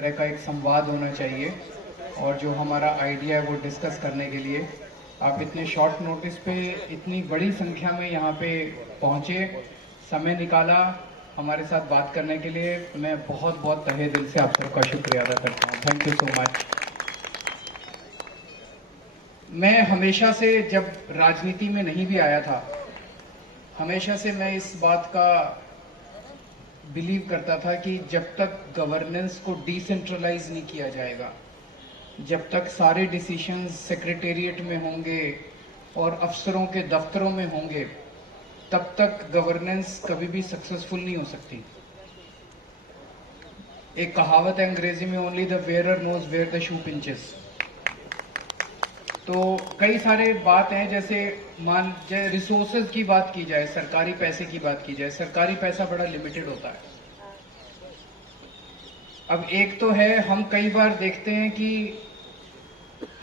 तरह का एक संवाद होना चाहिए और जो हमारा आइडिया है वो डिस्कस करने के लिए आप इतने शॉर्ट नोटिस पे इतनी बड़ी संख्या में यहाँ पे पहुँचे, समय निकाला हमारे साथ बात करने के लिए। मैं बहुत बहुत तहे दिल से आप सबका शुक्रिया अदा करता हूँ। Thank you so much. मैं हमेशा से जब राजनीति में नहीं भी आया था, हमेशा से मैं इस बात का बिलीव करता था कि जब तक गवर्नेंस को डिसेंट्रलाइज नहीं किया जाएगा, जब तक सारे डिसीशंस सेक्रेटेरिएट में होंगे और अफसरों के दफ्तरों में होंगे, तब तक गवर्नेंस कभी भी सक्सेसफुल नहीं हो सकती। एक कहावत है अंग्रेजी में, only the wearer knows where the shoe pinches. तो कई सारे बात हैं, जैसे मान जाए रिसोर्सेज की बात की जाए, सरकारी पैसे की बात की जाए, सरकारी पैसा बड़ा लिमिटेड होता है। अब एक तो है, हम कई बार देखते हैं कि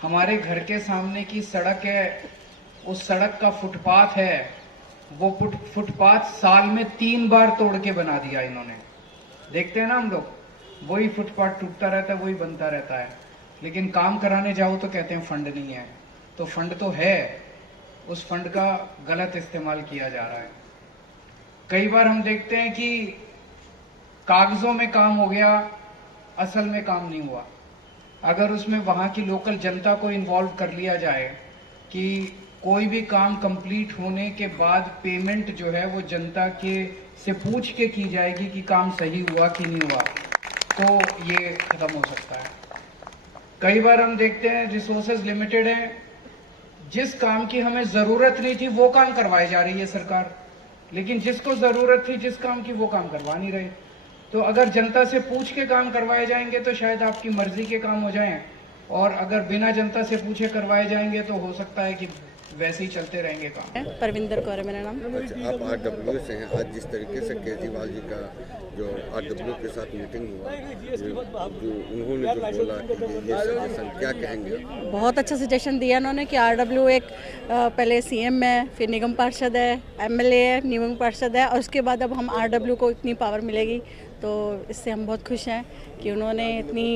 हमारे घर के सामने की सड़क है, उस सड़क का फुटपाथ है, वो फुटपाथ साल में 3 बार तोड़ के बना दिया इन्होंने। देखते हैं ना हम लोग, वही फुटपाथ टूटता रहता है, वही बनता रहता है, लेकिन काम कराने जाओ तो कहते हैं फंड नहीं है। तो फंड तो है, उस फंड का गलत इस्तेमाल किया जा रहा है। कई बार हम देखते हैं कि कागजों में काम हो गया, असल में काम नहीं हुआ। अगर उसमें वहां की लोकल जनता को इन्वॉल्व कर लिया जाए कि कोई भी काम कंप्लीट होने के बाद पेमेंट जो है वो जनता के से पूछ के की जाएगी कि काम सही हुआ कि नहीं हुआ, तो ये खत्म हो सकता है। कई बार हम देखते हैं रिसोर्सेज लिमिटेड है, जिस काम की हमें जरूरत नहीं थी वो काम करवाई जा रही है सरकार, लेकिन जिसको जरूरत थी जिस काम की वो काम करवा नहीं रहे। तो अगर जनता से पूछ के काम करवाए जाएंगे तो शायद आपकी मर्जी के काम हो जाएं, और अगर बिना जनता से पूछे करवाए जाएंगे तो हो सकता है कि वैसे ही चलते रहेंगे काम। परविंदर कौर है मेरा नाम। अच्छा, आप आरडब्ल्यू से हैं। आज जिस तरीके से केजरीवाल जी का जो आरडब्ल्यू के साथ मीटिंग हुआ, जो उन्होंने जो बोला कि ये सजेशन, क्या कहेंगे? बहुत अच्छा सजेशन दिया उन्होंने कि आरडब्ल्यू एक पहले सीएम है, फिर निगम पार्षद है, एमएलए है, निगम पार्षद है, और उसके बाद अब हम आरडब्ल्यू को इतनी पावर मिलेगी, तो इससे हम बहुत खुश हैं कि उन्होंने इतनी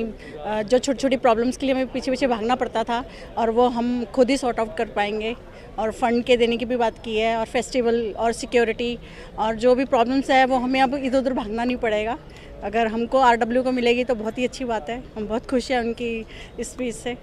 जो छोटी छोटी प्रॉब्लम्स के लिए हमें पीछे पीछे भागना पड़ता था और वो हम खुद ही सॉर्ट आउट कर पाएंगे। और फंड के देने की भी बात की है, और फेस्टिवल और सिक्योरिटी और जो भी प्रॉब्लम्स है वो हमें अब इधर उधर भागना नहीं पड़ेगा। अगर हमको आरडब्ल्यू को मिलेगी तो बहुत ही अच्छी बात है। हम बहुत खुश हैं उनकी इस स्पीच से।